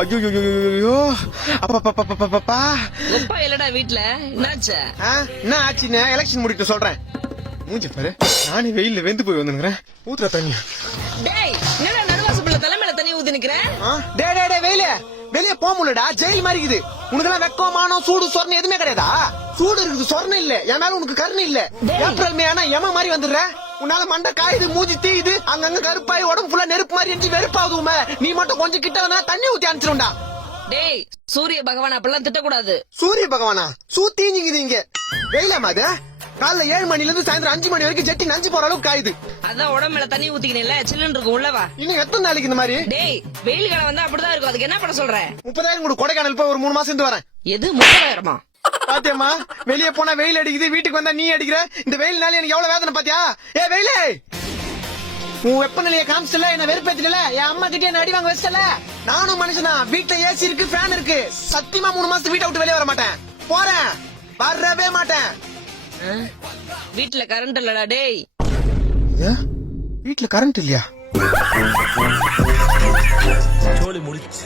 ஐயோ அப்பா அப்பா இல்லடா வீட்ல என்னாச்சு? என்ன ஆச்சுன்னு எலெக்ஷன் முடிக்க சொல்றேன். மூஞ்சி பாரு, நானே வெயில்ல வெந்து போய் வந்துக்கிறேன். ஊத்துற தண்ணி. டேய் என்னடா நடுவாசப்பள்ள தலைமையில தண்ணி ஊத்தி நிக்கிற? டே வெயில வெளியே போக முடியலடா, ஜெயில் மாதிரி இருக்குது. உனக்கெல்லாம் வெக்கம் மானம் சூடு சொரணை எதுவுமே கிடையாதா? சூடு இருக்குது, சொரணை இல்ல. என் மேல உனக்கு கருணை இல்ல. ஏப்ரல் மே ஆனா எம மாதிரி வந்துடுற. உன்னால மண்டை காயுது, மூஞ்சி தீயுது, அங்கங்க கருப்பாய் உடம்பு ஃபுல்லா நெருப்பு மாதிரி எரிஞ்சு வெறுப்பாகுதுமே. நீ மட்டும் கொஞ்சம் கிட்ட வந்தா தண்ணி ஊத்தி அனுப்பிச்சிருண்டா. டேய் சூரிய பகவான் அப்படிலாம் திட்டக்கூடாது. சூரிய பகவானா? சூத்தீஞ்சிங்குது இங்க. வெயிலாமா அது? காலைல 7 மணில இருந்து சாயந்தரம் 5 மணி வரைக்கும் ஜெட்டி நஞ்சு போற அளவுக்கு காயுது. அதான் உடம்பு மேல தண்ணி ஊத்திக்கணும்ல, சில்லுன்னு இருக்கும் உள்ளவா. இன்னும் எத்தனை நாளைக்கு இந்த மாதிரி? டேய் வெயில் காலம் வந்தா அப்படிதான் இருக்கும். அதுக்கு என்ன பண்ண சொல்ற? 30,000 கூட கொடைக்கானல் போய் ஒரு 3 மாசம் இருந்து வரேன். எது 30,000? பாத்தியம்மா, வெளியே போனா வெயில் அடிக்குது, வீட்டுக்கு வந்தா நீ அடிக்கிற. இந்த வெயில்னால எனக்கு எவ்வளவு வேதனை பாத்தியா? ஏ வெயிலே, உன் வெப்பநிலையை காமிச்சல, என்ன வெறுப்பேத்தில. என் அம்மா கிட்ட என்ன அடி வாங்க வச்சல. நானும் மனுஷனா, வீட்டுல ஏசி இருக்கு, ஃபேன் இருக்கு. சத்தியமா 3 மாசத்துக்கு வீட்டை விட்டு வெளியே வர மாட்டேன். போறேன், வரவே மாட்டேன். வீட்டுல கரண்ட் இல்லடா. டேய் வீட்டுல கரண்ட் இல்லையா? சோலி முடிச்சு